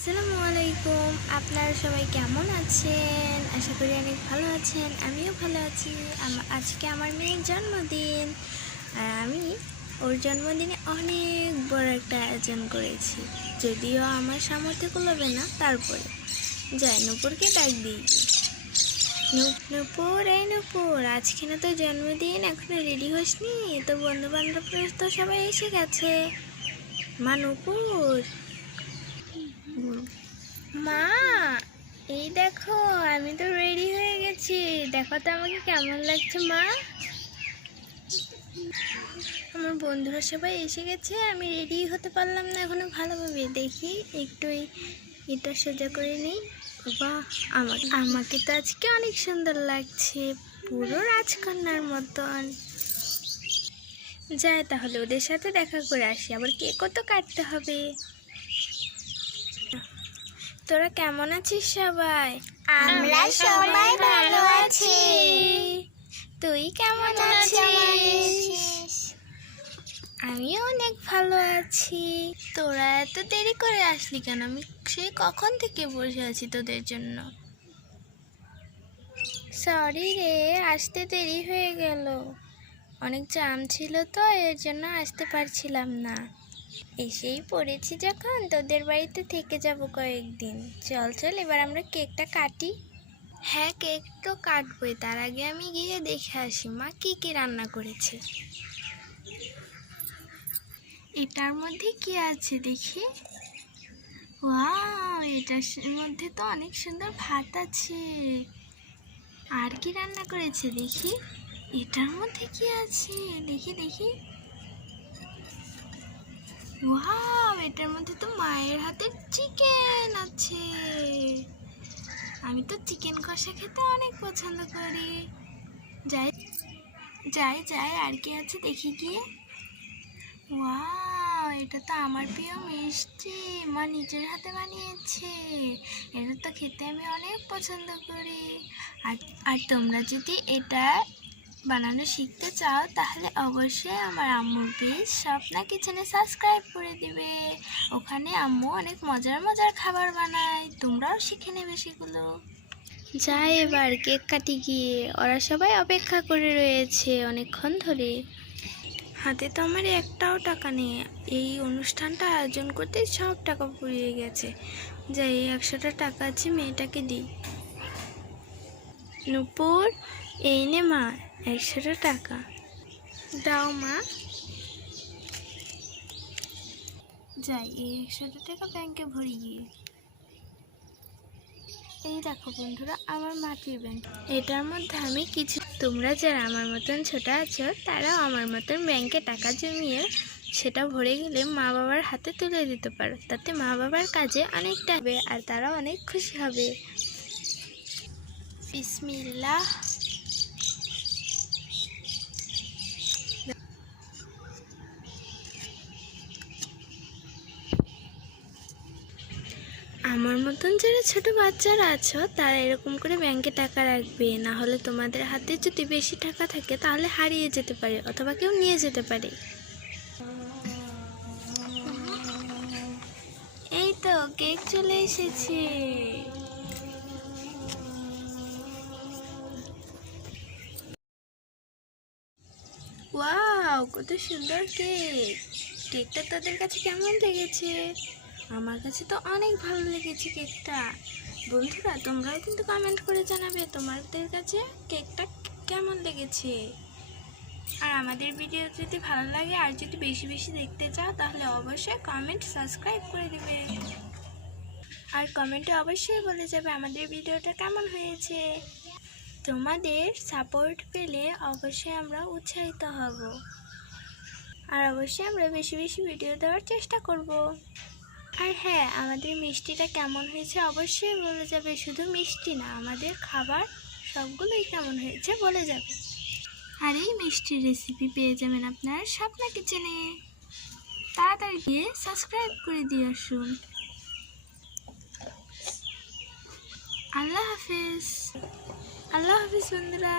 আসসালামু আলাইকুম। আপনারা সবাই কেমন আছেন? আশা করি অনেক ভালো আছেন। আমিও ভালো আছি। আজকে আমার মেয়ের জন্মদিন, আর আমি ওর জন্মদিনে অনেক বড় একটা আয়োজন করেছি। যদিও আমার সামর্থ্য কুলাবে না, তারপরে যাই নূপুরকে ডাক দিই। নূপুর, এই নূপুর, আজকে না তো জন্মদিন, এখনো রেডি হসনি? তো বন্ধু বান্ধব তো সবাই এসে গেছে। মা নূপুর, মা, এই দেখো আমি তো রেডি হয়ে গেছি। দেখো তো আমাকে কেমন লাগছে মা। আমার বন্ধুরা সবাই এসে গেছে, আমি রেডি হতে পারলাম না এখনো ভালোভাবে। দেখি একটু এটা সোজা করে নিই। বাবা, আমাকে তো আজকে অনেক সুন্দর লাগছে, পুরো রাজকন্যার মতন। যাই তাহলে ওদের সাথে দেখা করে আসি, আবার কেকও তো কাটতে হবে। তোরা কেমন আছিস সবাই? আমরা সবাই ভালো আছি। তুই কেমন আছিস? আমিও অনেক ভালো আছি। তোরা এত দেরি করে আসলি কেন? আমি সে কখন থেকে বসে আছি তোদের জন্য। সরি রে, আসতে দেরি হয়ে গেল। অনেক জ্যাম ছিল তো, এর জন্য আসতে পারছিলাম না। এসেই পড়েছি যখন, তোদের বাড়িতে থেকে যাব কয়েকদিন। চল চল, এবার আমরা কেকটা কাটি। হ্যাঁ, কেক তো কাটবই, তার আগে আমি গিয়ে দেখে আসি মা কি কি রান্না করেছে। এটার মধ্যে কি আছে দেখি। ওয়াও, এটার মধ্যে তো অনেক সুন্দর ভাত আছে। আর কি রান্না করেছে দেখি। এটার মধ্যে কি আছে দেখি দেখি। ওয়াও, এটার মধ্যে তো মায়ের হাতের চিকেন আছে। আমি তো চিকেন কষা খেতে অনেক পছন্দ করি। যাই যাই যাই, আর কি আছে দেখি গিয়ে। ওয়াও, এটা তো আমার প্রিয় মিষ্টি, মা নিজের হাতে বানিয়েছে। এটা তো খেতে আমি অনেক পছন্দ করি। আর তোমরা যদি এটা বানানো শিখতে চাও তাহলে অবশ্যই আমার আম্মুর পেজ স্বপ্না কিচেনে সাবস্ক্রাইব করে দিবে। ওখানে আম্মু অনেক মজার মজার খাবার বানায়, তোমরাও শিখে নেবে সেগুলো। যাই এবার কেক কাটি গিয়ে, ওরা সবাই অপেক্ষা করে রয়েছে অনেকক্ষণ ধরে। হাতে তো আমার একটাও টাকা নেই, এই অনুষ্ঠানটা আয়োজন করতে সব টাকা ফুরিয়ে গেছে। যাই, 100টা টাকা আছে, মেয়েটাকে দিই। নূপুর, এই নে মা 100টা টাকা। দাও মা। যাই, এই 100টা টাকা ব্যাংকে ভরি গিয়ে। এই দেখো বন্ধুরা, আমার মাটির ব্যাংক। এটার মধ্যে আমি কিছু, তোমরা যারা আমার মতন ছোট আছো তারাও আমার মতন ব্যাংকে টাকা জমিয়ে সেটা ভরে গেলে মা বাবার হাতে তুলে দিতে পারো। তাতে মা বাবার কাজে অনেকটা হবে আর তারা অনেক খুশি হবে। বিসমিল্লাহ। আমার মতন যারা ছোট বাচ্চারা আছো তারা এরকম করে ব্যাংকে টাকা রাখবে, না হলে তোমাদের হাতে যদি বেশি টাকা থাকে তাহলে হারিয়ে যেতে পারে অথবা কেউ নিয়ে যেতে পারে। এই তো কেক চলে এসেছে। ওয়াও, কত সুন্দর কেক। কেকটা তোদের কাছে কেমন লেগেছে? আমার কাছে তো অনেক ভালো লেগেছে কেকটা। বন্ধুরা, তোমরাও কিন্তু কমেন্ট করে জানাবে তোমাদের কাছে কেকটা কেমন লেগেছে। আর আমাদের ভিডিও যদি ভালো লাগে আর যদি বেশি বেশি দেখতে চাও তাহলে অবশ্যই কমেন্ট সাবস্ক্রাইব করে দেবে। আর কমেন্টে অবশ্যই বলে যাবে আমাদের ভিডিওটা কেমন হয়েছে। তোমাদের সাপোর্ট পেলে অবশ্যই আমরা উৎসাহিত হব, আর অবশ্যই আমরা বেশি বেশি ভিডিও দেওয়ার চেষ্টা করব। আর হ্যাঁ, আমাদের মিষ্টিটা কেমন হয়েছে অবশ্যই বলে যাবে। শুধু মিষ্টি না, আমাদের খাবার সবগুলোই কেমন হয়েছে বলে যাবে। আর এই মিষ্টির রেসিপি পেয়ে যাবেন আপনার স্বপ্না কিচেনে। তাড়াতাড়ি গিয়ে সাবস্ক্রাইব করে দিয়ে আসুন। আল্লাহ হাফেজ। আল্লাহ হাফেজ বন্ধুরা।